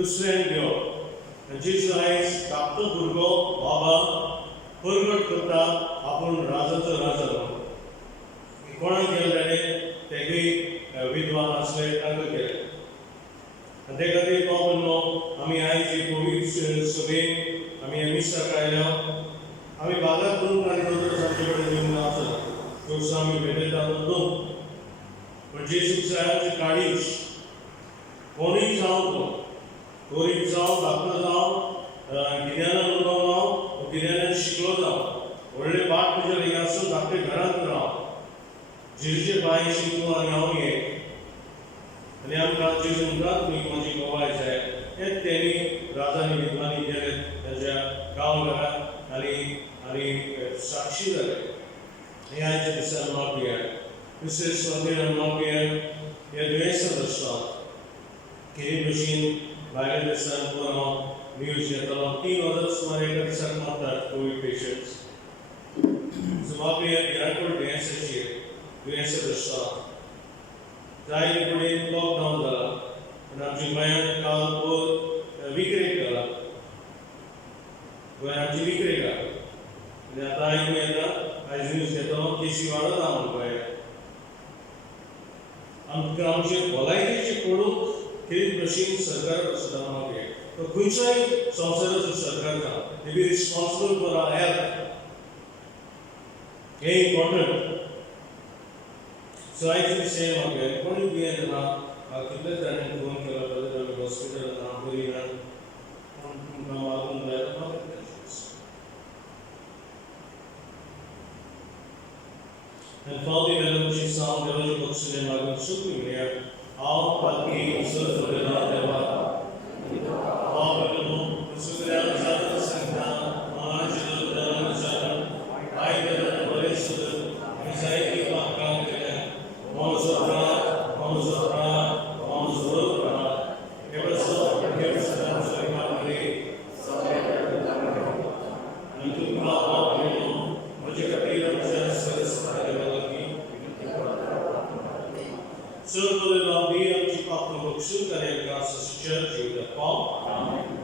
दुसऱ्यान घेवप. जेजू आयज धाकटो भुरगो बाबा परगट करता आपूण राजाचो राजा म्हणून. कोणाक गेले ताणें तेगूय विद्वान आसले ताका केले. आनी ते खातीर तो म्हणलो आमी आयज ही पवित्र सभेन आमी मिसाक आयल्या आमी बागा करून आनी दोतोर आमचे कडेन येवन आसता चडसो आमी भेटयता न्हू. पण जेजू साहेबाची काळीज कोणूय जावं तो गरीब जावं धाकटो जावं गिन्यान अनुभव जावं गिन्यान शिकलो जावं व्हडले पाठ पुजारी आसूं धाकटे घरांत राव जेजूचे पांय शिकूं आनी हांव ये आनी आमकां जेजू म्हणटा तुमी म्हजी गोवाय जाय. हेच तेणी राजांनी विद्वानी केले ताच्या गांवघरांत आनी साक्षी जाले. हे आयच्या दिसान मागया दुसरे स्वामीरान मागया हे दुयेंसां आसतात कितें भशेन भायल्या देशांत बरो न्यूज येतालो 3 वरां सुमार एका दिसाक मारतात कोवीड पेशंट्स. सो मागया भिरांकूळ दुयेंसां आसतात. जायते कडेन लॉकडावन जाला आनी आमच्या गोंयांत काल पयर विक्रेक जाला. गोंयांत आमची विक्रेक आहा आनी आतां आयकूं येता आयज न्यूज घेतलो केसी वाडत आहा म्हणून गोंयांत. आमकां आमचे भलायकेचे पडूंक कितें भशेन सरकार सुद्दां मागया तो खंयचोय संवसाराचो सरकार ना they be responsible for our health. हे इम्पॉर्टंट. सो आयज विशय मागया कोणूय दुयेंत ना कितलेच जाणांनी फोन केलो ब्रदर आमी हॉस्पिटलांत ना बरी ना तुमकां मागूंक जाय मागता. En val die wel op zich samen, de roze boksen en lagen zoeken meneer. Al wat ik zo voor de naam der wat. Al wat ik nog, de zoeken de zaken zijn gedaan, maar als je dat de naam zaken, hij de bere zullen, en zij die wat kan kunnen, onze vraag, onze hulpvraag. Ik heb het gedaan, zo ik maak me en toen kwam al wat je kapitein So will it all be up to Papa Boksu that have got us church with the Paul. Amen.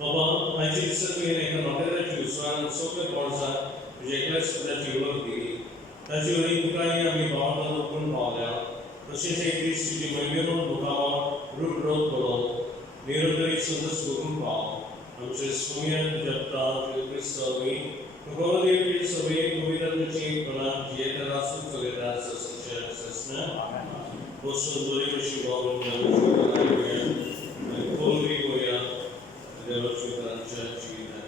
बाबा आयच्या दिसा तुवें एका नोकराच्या विश्वासान सगळे पोरसां तुजे एकल्याच सुद्दाची वळख दिली ताची वरी तुकाय आमी भावना करून पावल्या तशेंच एक दीस तुजी महिमेन मुखावर रूप रोप करून निरंतरी सदस करून पाव आमचे सुमयन जपता क्रिस्तवी भगवदेवी सवे गोविंदाची कला जियेता सुख चलेता ससना बसून दोरी कशी वावरून कोलवी गोया देवश्रीतांच्या जिवितान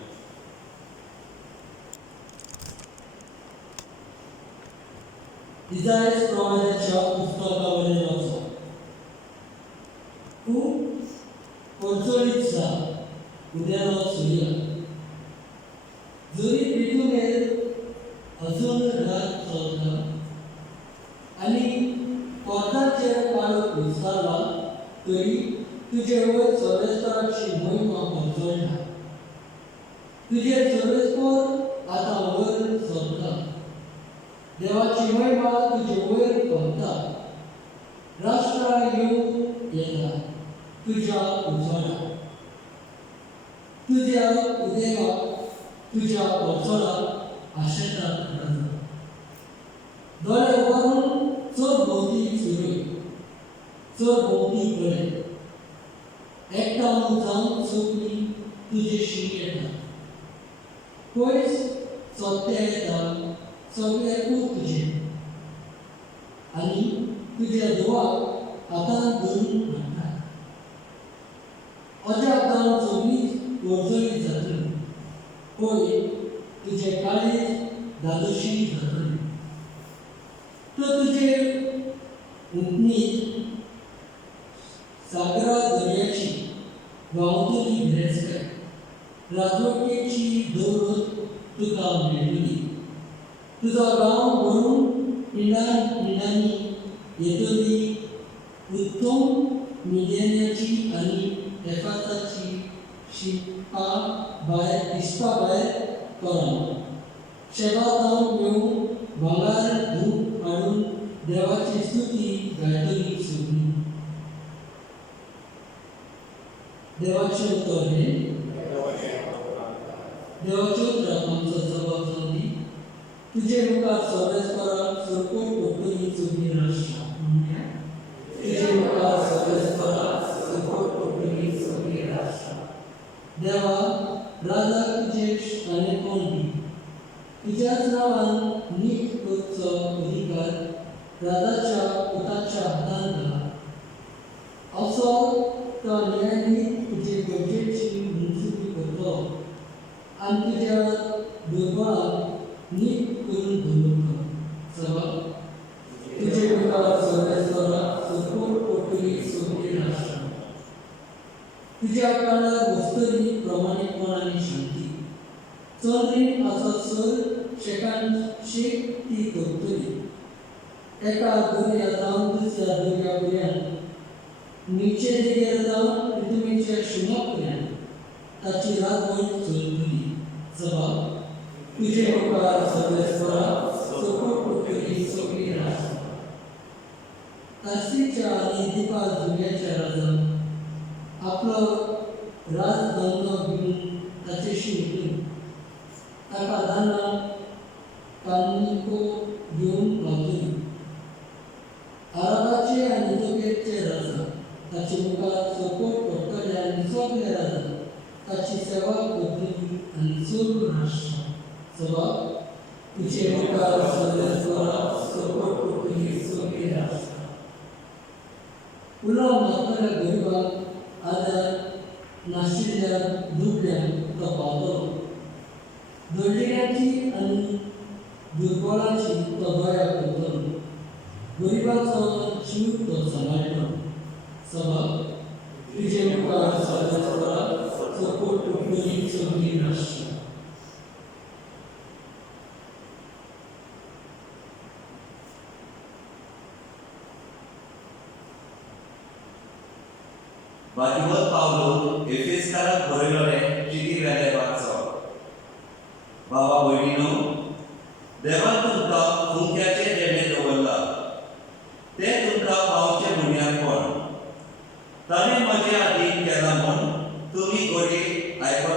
इजायस प्रमाणाच्या पुस्तकावरील वाचन खूप पोरचोळीचा उद्याला सूर्य जरी पृथ्वीवर अजून रात चलता आणि पोरताचेर काळोख विस्तारला तरी तुझे वयर सर्वेस्पराची महिमा पोरचोळना तुझे सर्वेस्पर आतां वयर सरता देवाची महिमा तुझे वयर करता राष्ट्रां येवन येता तुझ्या उजवाडाक तुझ्या उदेगाक तुझ्या पोरचोळाक आशेतात राजा दोळे उबारून चड भोवती फिरय चड भोवती पळय एकठांय जावन सगळीं तुजेशी येता पयस सोंपते येता सगळे खूब तुजे आनी तुज्या दुवाक हातान धरून हाडटा अजाप जावन सगळीं पोरचोळी जातली पळय तुजे काळीज धादोशी जातली तो तुजे उंटणीत सागरा दर्याची व्हांवतली भेरजकाय राजवटीची दौलत तुका मेळटली तुजो गांव भरून पिंडांनी येतली उत्तम मिदेनाची आनी एफाताची शिपा भायर इस्पा भायर तोरण शेबा जावन येवन भांगार धूप हाडून देवाची स्तुती गायतली सगळीं देवाचे उतर हे देवाचे उतराक आमचो जबाब जावंदी तुझे मुखार सर्वेस्पराक सरकोट कोटली चोगी राष्ट्र तुझे मुखार सर्वेस्पराक सरकोट कोटली चोगी राष्ट्र देवा राजा तुझे आनी कोण दी तुझ्याच नांवान नीट करचो अधिकार राजाच्या पुताच्या हातांत घाला असो तो न्यायाधीश तुजे गरजेची मंजुरी करतो आनी तुज्या दुर्बळाक नीट करून दवरता सभा तुजे मुखार सर्वेस्पराक सरकोट कोटली चोगी राष्ट्र तुज्या काळार वस्तरी प्रमाणीकपण आनी शांती चलरीन आसतसर शेक ती करतली एका दर्या जावन दुसऱ्या दर्या पर्यंत नीचे देगेर जावन पृथ्वीच्या शिमा पर्यंत ताची राजवट चलतली सभा तुझे मुखार सर्वेस्पराक सरकोट कोटली चोगी राष्ट्र तार्सीच्या आनी दिपा जुन्याच्या राजान आपलो राजदंडो घेवन ताचेशी उठून ताका दाना कानिको घेवन पावतली आराबाचे आनी दोगेरचे राजा ताचे मुखार सरकोट कोट्टले आनी सगळे राजा ताची सेवा करतली आनी चड राष्ट्र सभा तुझे मुखार सर्वेस्पराक सरकोट कोटली चोगी राष्ट्र उलो मागणाऱ्या गरिबाक आदार नाशिल्ल्या दुबळ्यांक तो पावतलो दर्दिऱ्याची आनी दुर्बळाची तो दया करतलो गरिबाचो जीव तो सांबाळटलो सभा तुझे मुखार सर्वेस्पराक सरकोट कोटली चोगी राष्ट्र वाजवत पावलो एफेसकाराक बरयलोलें चिटी वेले वाचो बाबा भयणीनो देवान तुमकां फुंक्याचे देणे दवरला ते तुमकां पावचे म्हणल्यार कोण ताणें म्हजे आदीं केला म्हूण तुमी घोडी आयकून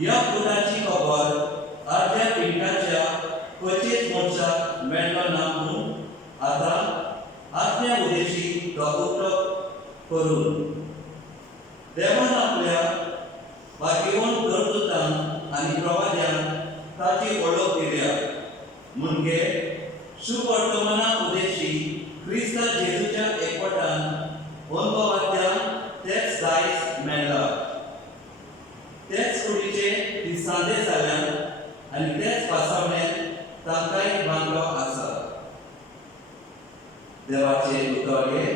या पुराची खबर अर्ध्या मिनिटाच्या 25 वर्षात मेळ्ळो ना म्हणून आता आत्म्या उदेशी डॉक्टर करून देवान आपल्या भाग्यवान गरजूतांक आनी प्रवाद्यांक ताची वळख दिल्या म्हणजे सुवर्तमाना उदेशी क्रिस्ता जेजूच्या एकवटान अनुभवांतल्यान तेच दायज मेळ्ळा तेच कुडीचे दिसांदे जाल्यान आनी तेच पासावण्यान तांकांय बांदलो आसा देवाचे उतरले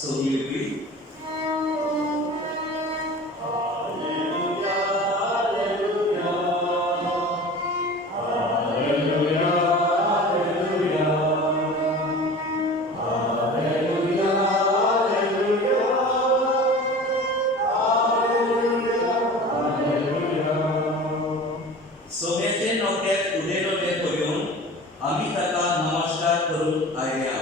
सोयी सोम्याचे नोक्याक उदेलोले पळोवन आमी ताका नमस्कार करून आयल्या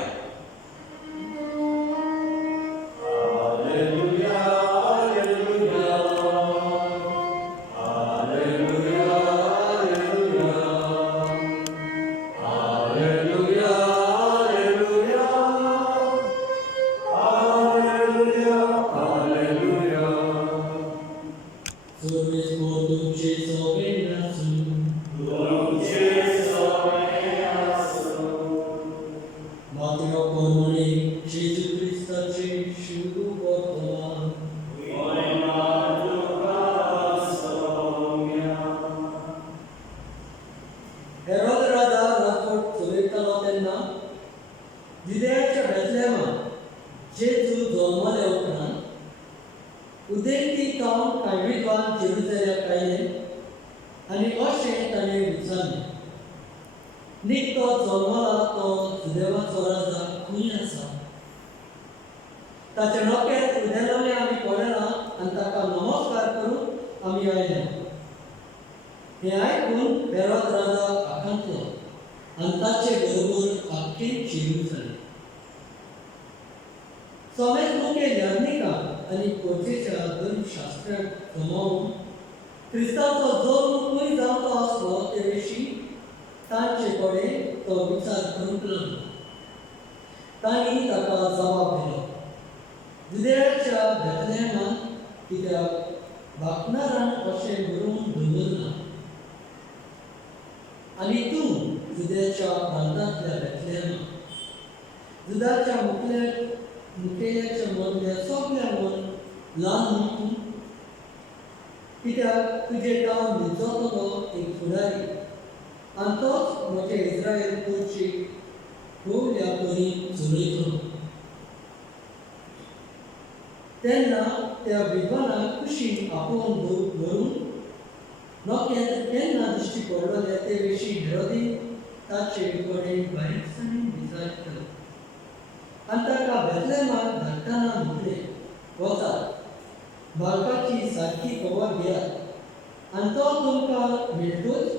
युदेयाच्या बेथलेहमांत जेजू जल्मले उपरांत उदेंती जावन कांय विद्वान जेरुसलेमाक आयले आनी अशें ताणें विचारलें निकतो जल्मला तो सुदैवाचो राजा खंय आसा ताचे नोक्यार उदेलोले आमी पळयला आनी ताका नमस्कार करून आमी आयले हें आयकून हेरोद राजा आकांतलो आनी ताचे बरोबर आख्खे जेरुसलेम समेत मुखेल याज्ञिकांक आनी पोरचेच्या धर्मशास्त्रांक जमावून क्रिस्तांचो जल्म खंय जावचो आसलो ते विशीं तांचे कडेन तो विचार करूंक लागलो तांणी ताका जबाब दिलो युदेयाच्या बेथलेहमांत कित्याक बापनारान अशें बरोवन दवरलां आनी तूं युदेयाच्या प्रांतांतल्या बेथलेहमांत जुदाच्या मुखेल्याच्या मदल्या सगळ्या मन ल्हान न्हू कित्याक तुजे गांव न्हिदतलो एक फुडारी आनी तोच म्हजे इस्रायल कुळची खोवल्या परीन चलयतलो तेन्ना त्या विद्वानाक कुशीन आपोवन व्हरून नोक्यार केन्ना दिश्टी पडलोले ते विशीं हेरोदीन ताचे कडेन बारीकसाणेन विचारतलो आनी ताका बेथलेहमांत धाडटाना म्हटलें वचात बाळकाची सारकी खबर घेयात आनी तो तुमकां मेळटूच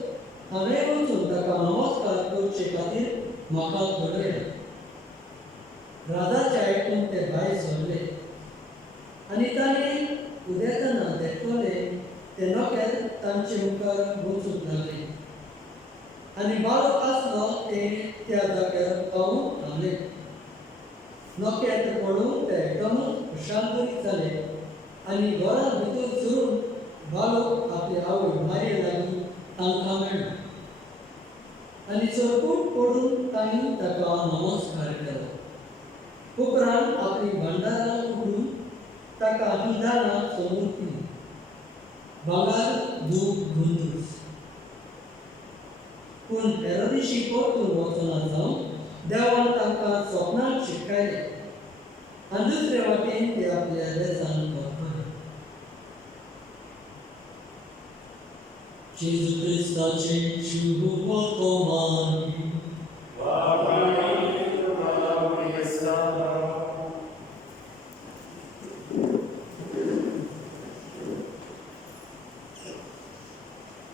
हांवें वचून ताका नमस्कार करचे खातीर म्हाका कळयला राजाचें आयकून ते भायर सरले आनी ताणें उदेतना देखतले ते नोक्यार तांचे मुखार वचूंक लागले आनी बाळक आसलो ते त्या जाग्यार पावून थांबले नोक्यार पळोवन ते एकदमूच शांतरीत जाले आनी घरा भितर सरून बाळक आपले आवय मारये लागीं तांकां मेळ्ळो आनी चरकूट पडून तांणी ताका नमस्कार केलो उपरांत आपली भांडारां उगडून ताका निदानां समोर दिलीं भांगार दूख गुंदूस पूण हेरोदेशी परतून वचना जावन देवान तांकां स्वप्नांत शिटकायले आनी दुसरे वाटेन ते आपल्या देसान परतले जेजू क्रिस्ताचे शुभ वर्तमान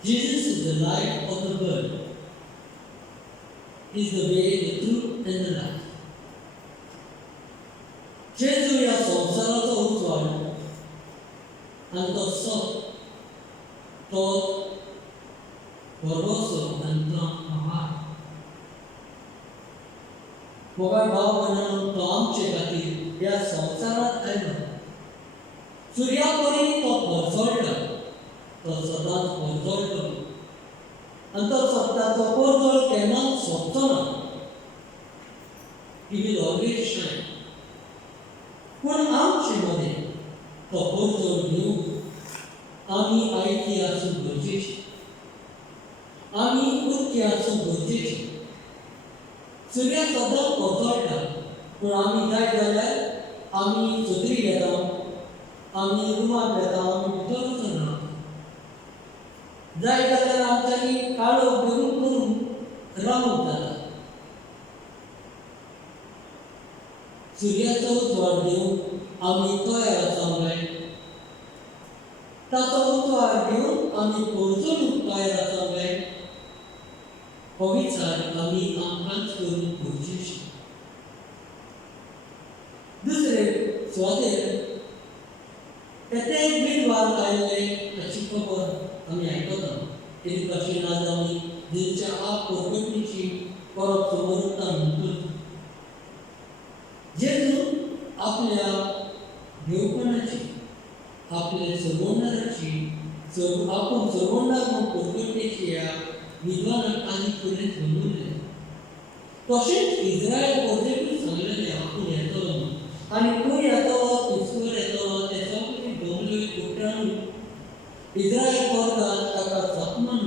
Jesus is the light of the world. He is the way, the truth, and the life. जेजू या संवसाराचो उजवाड आनी तो सत तो भरोसो आनी तो आभार मोगाळ भाव म्हणून तो आमचे खातीर ह्या संवसारांत आयलो सुर्या परी तो परजळटा तो सदांच परजळटलो आनी तो सदांचो परजळ केन्नाच सोंपचो ना ही विल ऑलवेज शायन पूण आमचे मदें तो परजळ घेवंक आमी आयकी आसूंक गरजेची आमी उक्ती आसूंक गरजेची सूर्य सदांच परजळटा पूण आमी जाय जाल्यार आमी सदरी येता आमी रुमांत येता आमी भितर वचून रावता जाय जाल्यार आमच्यांनी काळो भरून करून रावूंक जाता सूर्याचो उजवाड घेवंक आमी तयार आसूंक जाय ताचो उजवाड घेवंक आमी परजळूंक तयार आसूंक जाय हो विचार आमी आमकांच करूंक गरजेची दुसरे सुवातेर प्रत्येक बिनवार आयिल्ले ताची खबर आमी आयकता तेच भाशेन आज आमी देवच्या आप परगटणीची परब समोर उरता म्हणटच जेजून आपल्या देवपणाची आपल्या सर्वोंडाराची आपूण सर्वोंडार म्हूण परगटणेची ह्या विद्वानाक आनी फुडें सांगलें तशेंच इस्रायल परदेकूय सांगलेलें आपूण येतलो म्हणून आनी कोण येतलो इस्वर येतलो ते सगळे डोंगरे कुट्टांनी इस्रायल परदान ताका जपमान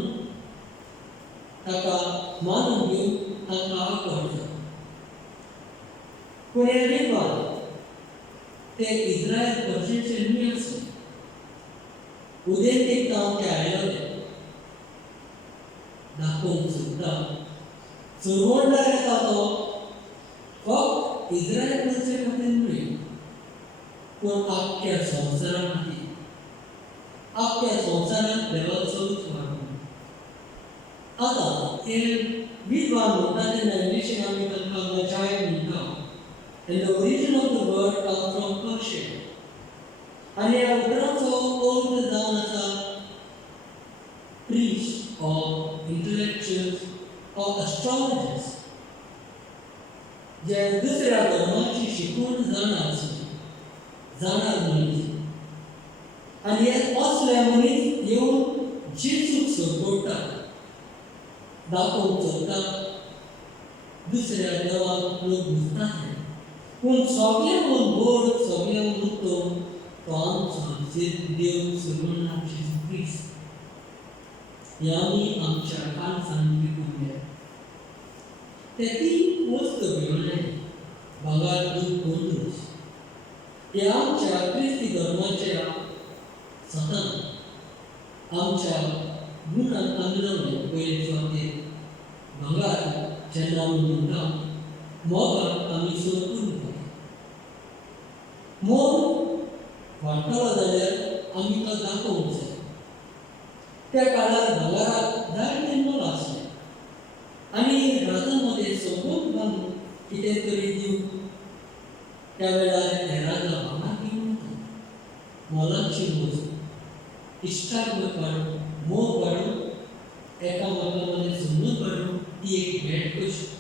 ताका मानून घेवंक तांकां आवडटा पूण हे विद्वान ते इस्रायल परदेचे न्ही आसा उदेंत एक गांव ते आयलोले दाखोवंक सोदता सर्वोंडार येता तो फक्त इस्रायल परचे खातीर न्हय पूण आख्ख्या संवसारा खातीर आख्ख्या संवसारांत देवाचो उजवाड आतां हे विद्वान म्हणटा तेन्ना इंग्लिशीन आमी तांकां मजाय म्हणटा and the origin of the word comes from Persia आनी ह्या उतराचो अर्थ जावन आसा priest or intellectuals or astrologers जे दुसऱ्या धर्माची शिकवण जाणार मनीस आनी हे असले मनीस येवन जेजूक सोदता दाखोवंक सोदता दुसऱ्या देवाक लोक बुजतात पूण सगळ्यांकून व्हड सगळ्यांक उत्तम तो आमचो देव सर्वोंडार जेजू क्रिस्त हे आमी आमच्या काळजांत विकूंक जाय ते तीन वस्त घेवले भागार दूद कोंडूच हे आमच्या क्रिस्ती धर्माच्या सतत आमच्या गुणांक आंगलवले पयले सुवातेर भागार जेन्ना आमी म्हणटा मोगाक आमी सोद करूंक जाय मोग वाडटलो जाल्यार आमी तो दाखोवंक जाय त्या काळार भागाराक जायते मोल आसले आनी राजांमध्ये सोबत घालून कितें तरी दिवंक त्या वेळार हे राजा भागार घेवन वता मोलाची वस्त इश्टागत वाडून मोग वाडून एकामेका मदें समज वाडून ती एक भेट कशी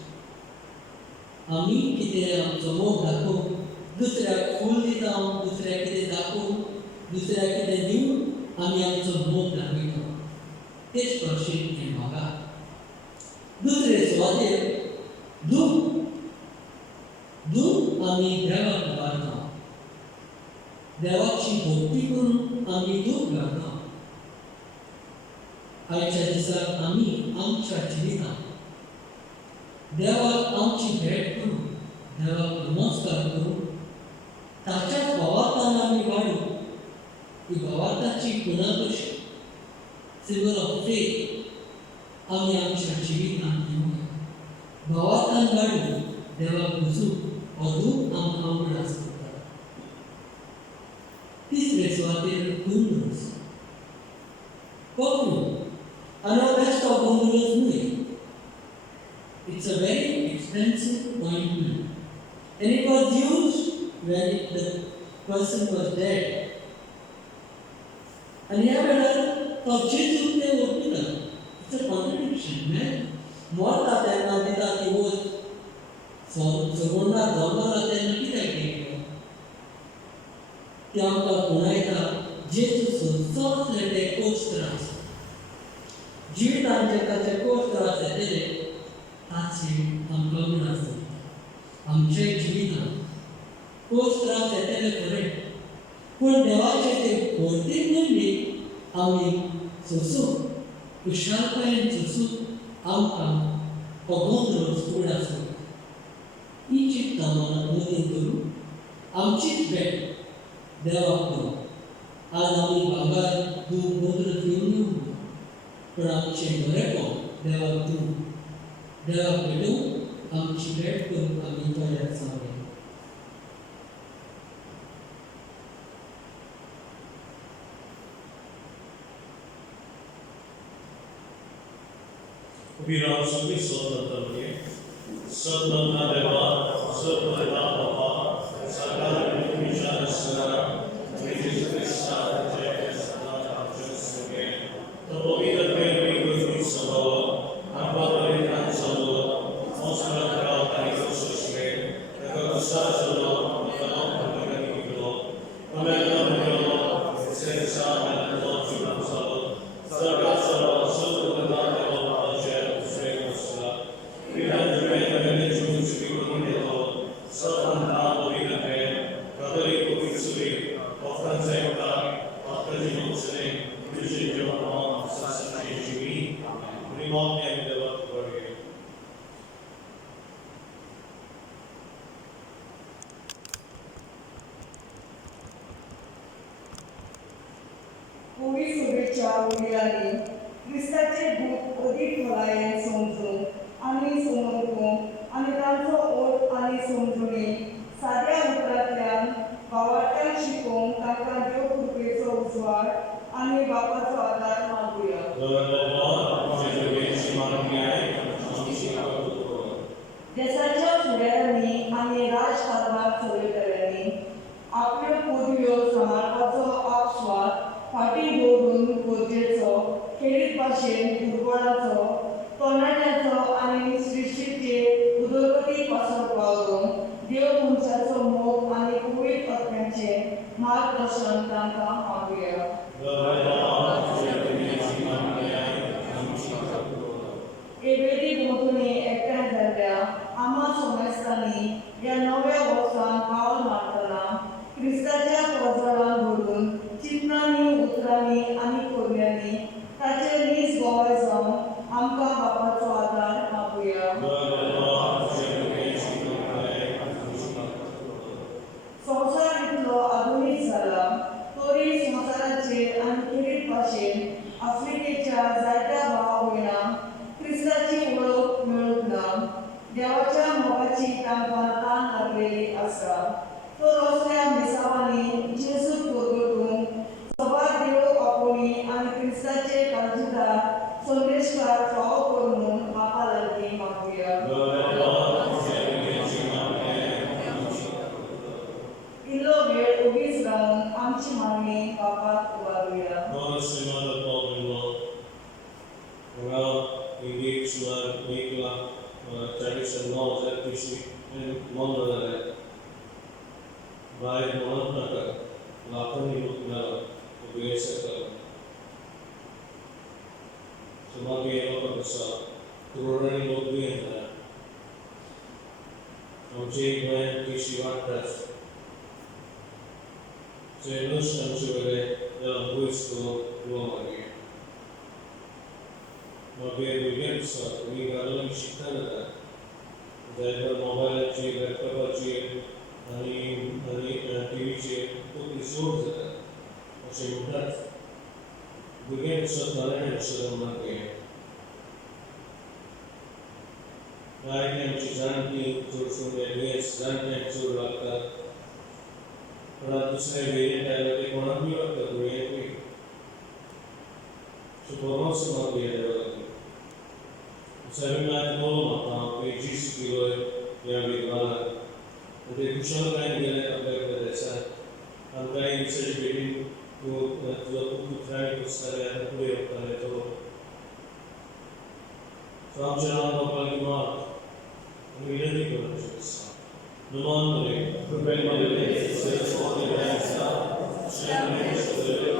आमी कितें आमचो मोग दाखोवंक दुसऱ्याक फूल दिता दुसऱ्याक कितें दाखोवंक दुसऱ्याक कितें दिवंक आमी आमचो मोग दाखयता तेच भाशेन हें भागार दुसरे सुवातेर दूख आमी देवाक घालता देवाची भक्ती करून आमी दूख घालता आयच्या दिसाक आमी आमच्या जिवितांत देवाक आमची भेट करून देवाक नमस्कार करून ताच्याच भावार्थान आमी वाडूं ही भावार्थाची पुना कशी सिंबल ऑफ फेथ आमी आमच्या जिवितांत घेवया भावार्थान वाडून देवाक पुजूंक हो दूख आमकां उगडास करता तिसरे सुवातेर गुंडूस परफ्यूम आनी हो बेस्ट ऑफ गुंडूस न्हय It's a very expensive ointment, and it was used when the person was dead. And ह्या वेळार तो जेजूक ते वळखता. It's a contradiction. मोरता तेन्ना दिता ती वस्त सगोंडा जल्मला तेन्ना कित्याक केलो? ते आमकां कळयता जेजू सोंसले ते खूब त्रास. जिवितांचे ताचे खूब त्रास येतले ताचे आमकां गूण आसता. आमचे जिवितांत खूब त्रास येतले खरें, पूण देवाचे ते भोवतीक म्हणली आमी सोंसूंक खुशालकायेन सोंसूंक आमकां अगोंद रोज फूड आसता. ही चिंता मनांत मतीन करून आमचीच भेट देवाक दिवं. आज आमी भांगर दूद मोत्र घेवन येवंक ना, पूण आमचें बरेंपण देवाक दिवं. देवाक भेटूंक आमची भेट करूंक आमी तयार जावया. उभी राहून सगळी स्वतंत्र म्हणजे स्वतंत्र देवा स्वतंत्र बाबा सकाळ विचार सरा विजय कृष्णा जय सदा आचरण सके तो पवित्र प्रेम की स्वभाव आपातरी कांसलो मौसम कराव तारी कोशिशे तक गुस्सा चलो तक भगवान की लो हमें ना करो से सामने तो चुनाव चलो सरकार चलो स्वतंत्र देवा पूर्वी शुभेच्छा उरल्यानी क्रिस्ताचे दूत अदीक खोलायेन समजूंक आनी समजूंक आनी तांचो ओठ आनी समजुणी साद्या उतरांतल्यान भावार्थ्यांक शिकोवंक तांकां देव कृपेचो उजवाड आनी बापाचो आदार मागुया. देशाच्या फुडाऱ्यांनी आनी राजकारभार चलयतल्यांनी आपल्यो पदव्यो सांबाळपाचो आपस्वाद फाटीं दवरून गरजेचो खेळीत भाशेन दुर्बळाचो तरणाट्याचो आनी सृश्टीचेर उदरगती पासत वावरून देव मनशाचो मोग आनी पवित्र आत्म्याचें मार्गदर्शन तांकां मागुया. एबेदी भोंवतणी एकठांय जाल्ल्या आम्हा सोमेस्तांनी ह्या नव्या वर्सान पावल मारतना क्रिस्ताच्या कोजरान धरून चिंतनांनी उतरांनी आनी कोरयांनी ताचे नीज गोवाय जावन आमकां बापाचो आदार मागुया. संवसार इतलो आधुनीक जाला तरी संवसाराचेर आनी खेरीत भाशेन आफ्रिकेच्या जायत्या भावा भयणांक क्रिस्ताची वळख मेळूंक ना. देवाच्या मोगाची तांकां ताण लागलेली आसा. तो रस्त्या मेसावांनी जेजूक परगटूंक सभा देव आपोवणी आनी क्रिस्ताचे काळजीदार संदेशकार फावो कर म्हणून बापा लागीं मागुया. इल्लो वेळ उबीच रावन आमची मागणी बापाक उबारुया. बाहेर म्हणत नका लाखोनी लोक मेला उपयोग करता समागे येलो कसा करोडांनी लोक बी येतात आमचे गोंयांत केशी वाडटात चेनूस आमचे कडेन जाल्यार पयस करून उलो मागे मागे भुरग्यांक आसा तुमी घरांत शिकता जाता जायतर मोबायलाचेर लॅपटॉपाचेर आनी टीव्हीचेर खूब रिसोर्स जातात अशें म्हणटात भुरग्यांक स्वतालें लक्ष मागे जायते आमची जाणटी चडसून दुयेंस जाणट्यांक चड लागतात पण दुसरे वेरियंट आयले ते कोणाकूय लागता दुयेंतूय सो परामर्श मागुया देवा लागीं सगळ्यांक मोल म्हाका पेजीस किलो ह्या विद्वानाक ते कुशलकायेन गेले आपल्या देशांत आमकां दिसाचे भेटीन तुझा खूप ठराविक असणारे आता पुढे होता येतो आमच्या नावाला किंवा विनंती करू शकतो नमोंदरे कृपेमध्ये सर्वस्वते Vyasa श्रीमंतरे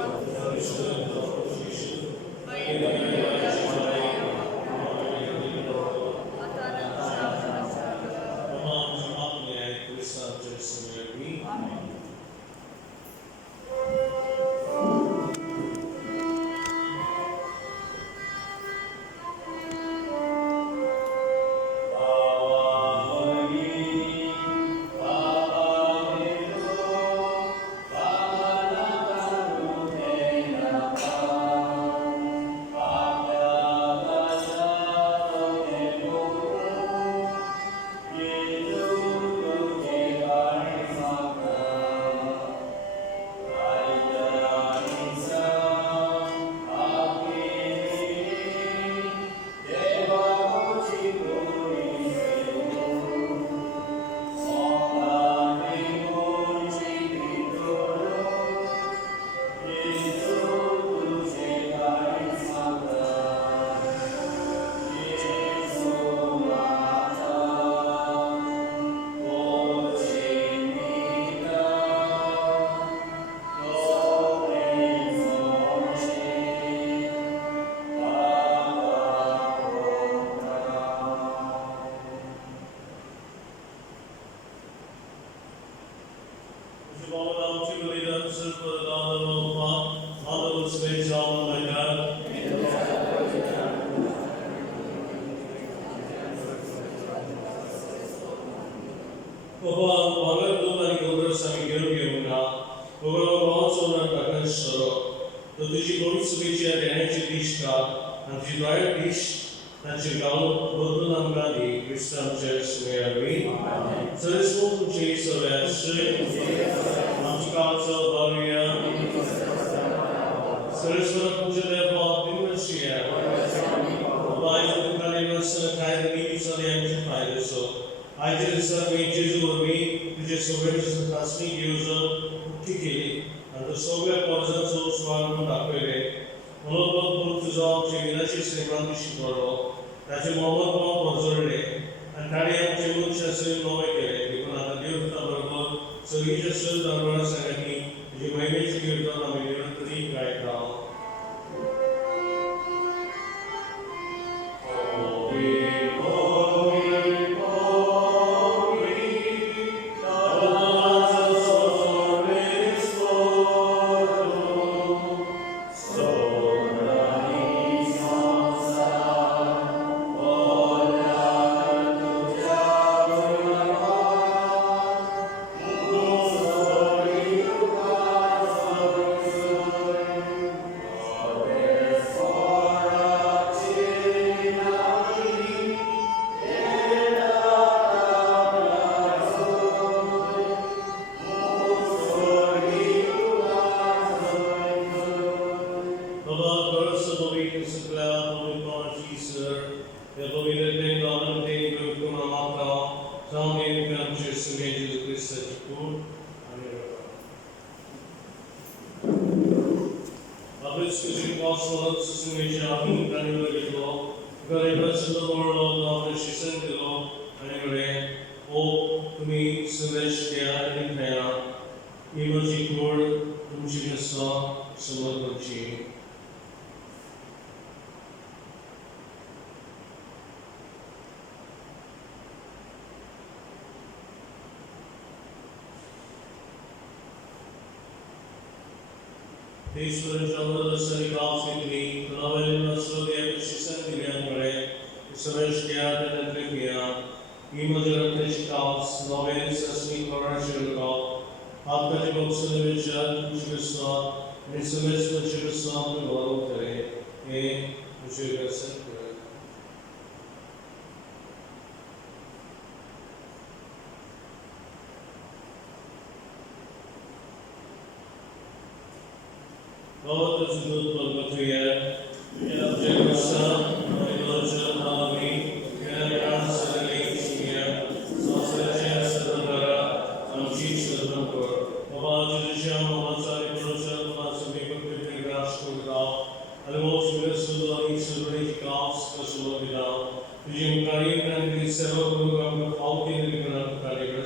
Boß mir so nicht so richtig aus, das so wieder. Wir Karim and the several of all in the Karim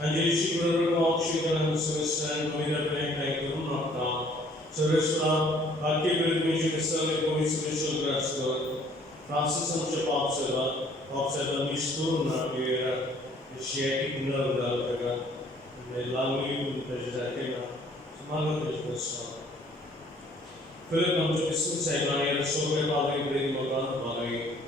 and the Shikura of Shikara and Swiss and Comida Bank Nokta. So Restaurant, Aki Mission Special Grastor, Francis and Chapop Seva, Observer Misturna, Shiati Nerva, and the Langi President, Smaller Business. Philip comes to business and so Bali bring Mogan Bali.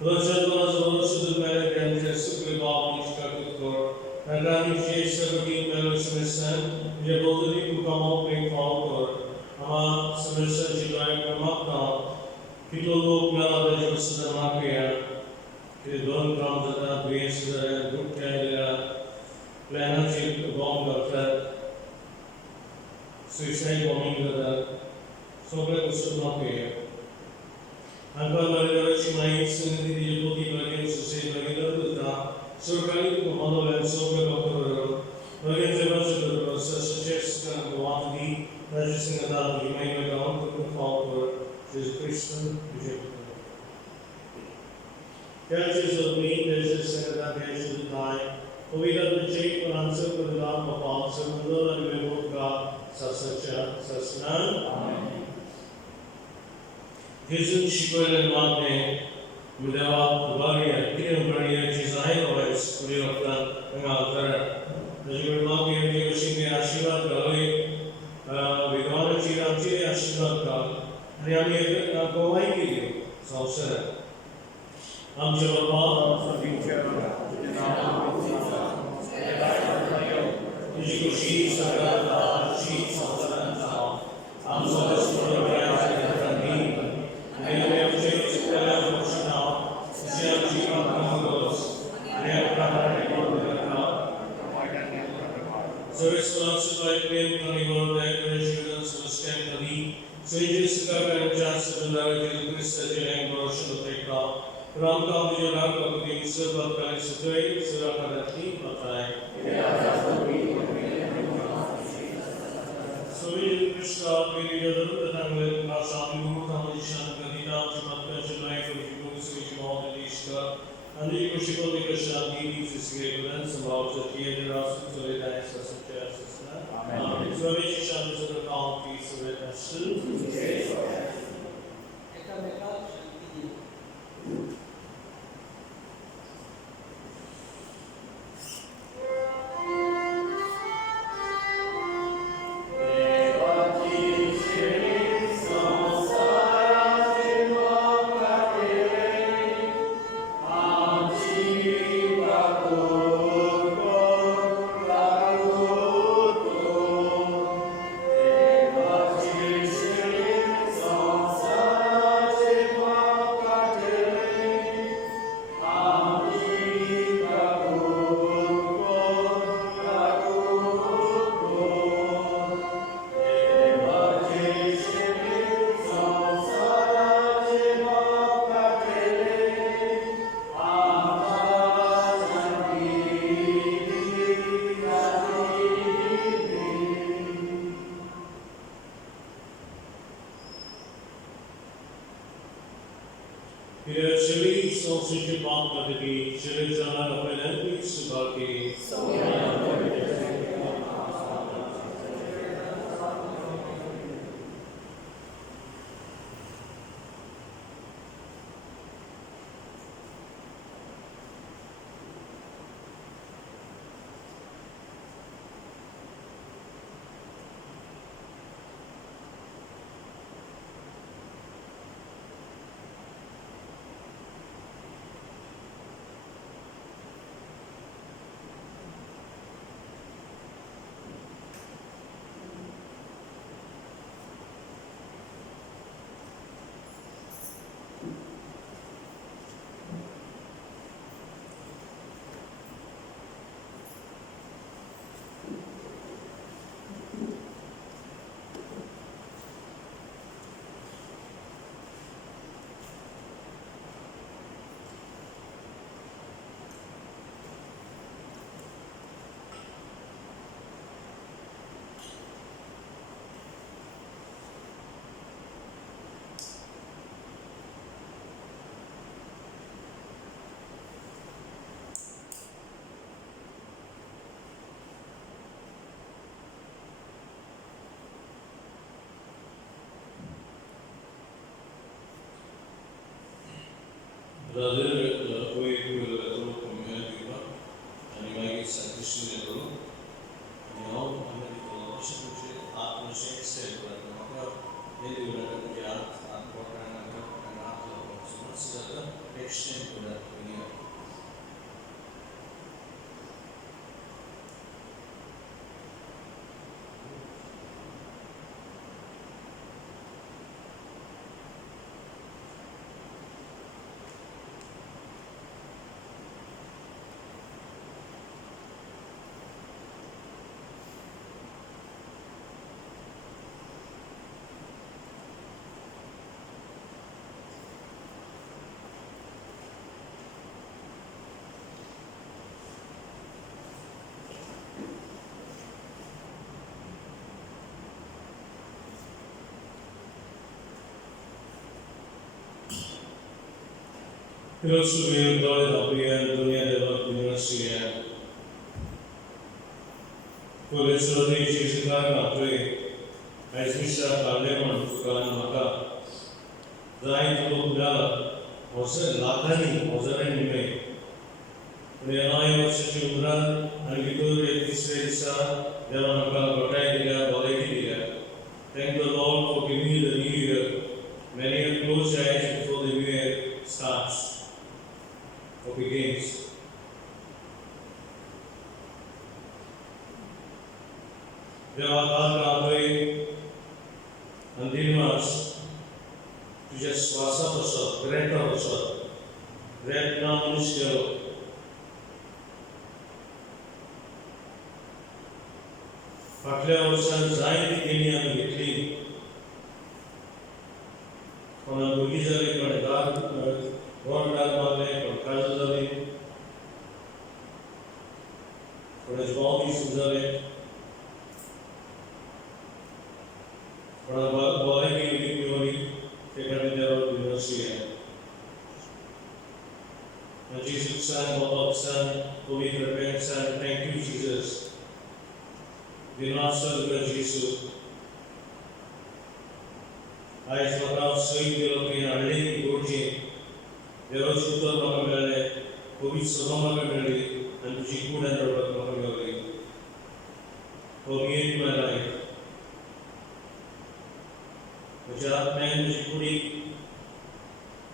Roger was the married and Jessica Bob Chicago, and then she is 17 Melissa, we are both to come out playing forward. Ama semester July Kamakta, people look now that you see the Makia, they don't come to the base, good care, plannership, bomb after suicide bombing. Sobre o seu nome. Agora, Maria Chimais, e de Boti Maria, Susi Maria, Duta, Surkari, Honoran, sobre o Doctor, Maria Zemas, suggests that want to be registering that you may go down to the fall for this Christian Egypt. Churches of me, there's a second that has to die. We have to check for answer for the God of all, so and we will God, Sasna. Amen. Jesus Shikol Mane, Mudawa, Bavaria, Kiran Design of a studio of the Altar. The Jurmaki and Yoshimi Ashira Galoi, Vidana Chiramchi Ashira, Riami Kawai, Saucer. Amjababa for future. Ishikoshi Sagata, Shi Saucer, Amsolas for the so responsible by claim carnival decorations was temporary. So Jesus and chance to the Christ and Borosho Teka. Ramka Mujala Kabuki, Silva Kalisutay, Surakarati, Patai. So we Krishna, we read the Tamil, Kasami, Mukamalishan, Kadita, Chumatka, July, for you, which all the Ishka. And the Kushiko Krishna gives his evidence about the theater of Solidarity Society. Amen. So, which shall the account piece of it as still? dadır koyu katılıp koyuyor gibi. Yani belki sakışın yapalım. Yani o Amerika'da şimdi atmışı istedim. Ama ne diyorlar ki atmaktan atılmasın. Size de ekşen kadar koyuyor. Filosofi dole tapian dunia dapat dinasiya. Kulesrodi jisukan apre aizmisa kaleman tukan maka zain tulukda osa lakani ozane nime. Prenaya sejumlah angitur etisresa dewan maka berkait dia boleh dia. Thank the Lord for giving me the new year. Many have closed eyes before the new year starts. Or begins. Jawab kami antin mas, tujuh swasta besar, kereta besar, kereta manusia. Fakir orang zain di dunia ini, orang begitu lagi pada orang dalam Kazazali, pada Jawab Yusufzali, pada Balai Yuri, Tekad Dewa University. Jesus Son, Lord Son, Holy Repent Son, thank you Jesus. The Master of Jesus. I स्वतः स्वयं के लोग के अड़े की गोची देवस उत्तर मका मिलने Covid सभा मका मिलने अंतुची कूड़ा नरवत मका मिलने कोविड मिलाए मुझे आप में मुझे पूरी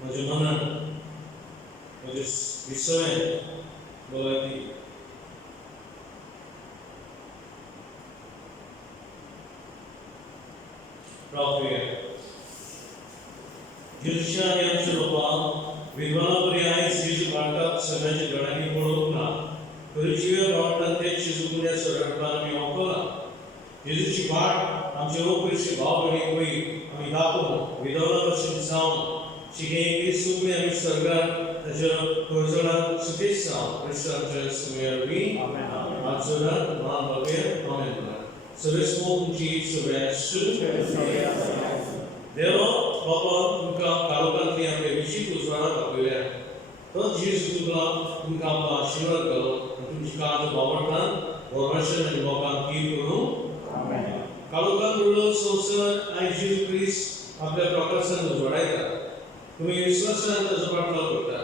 मुझे मनन मुझे विश्व में बोला कि Prophet Yusha yang serupa Vidwana Puriai Sri Bangka Sebenarnya Garani Purukna Kurichiwa Bangkante Chizukunya Sarakana Miokola Yesus Cipat Amjero Kurichi Bawani Kui Amidapo Vidwana Vasim Sound Chike Sumi Amisarga Aja Kurzana Sudis Sound Krishna Sumeri Aksara Mahabhavya Amen. Service Motion Chiefs of Dewa Bapa उनका कारोबार किया पे विषय को सुना कबूले तो Jesus तुला उनका आशीर्वाद करो उनका जो बावरदान वर्षन और बावरदान की करो कारोबार रुलो सोशल आईजीएस क्रिस आपल्या प्रकाशन जोडायचा तुम्ही विश्वासाने त्याचा पाठलाग करता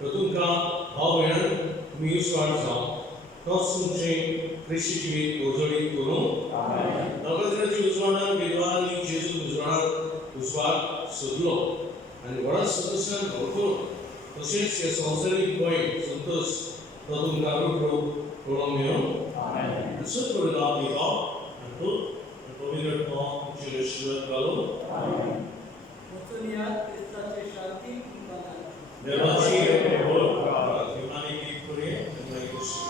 तर तुमका भाव येणार तुम्ही विश्वास जाओ तोच तुमचे ख्रिस्ती जीवित उजळीत करू नवरात्राची उजवाना विद्वानी जेजू उजवाना Uswag sudlo, and waras sudusan orko. Tosis ya sonsari boy suntus tadung karu pro prolomio. Amen. Sud for the God and put and provided for Jerusalem galo. Amen. Mutulia Kristache Shanti Imana. Devachi or humanity Korea and my question.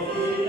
Amen.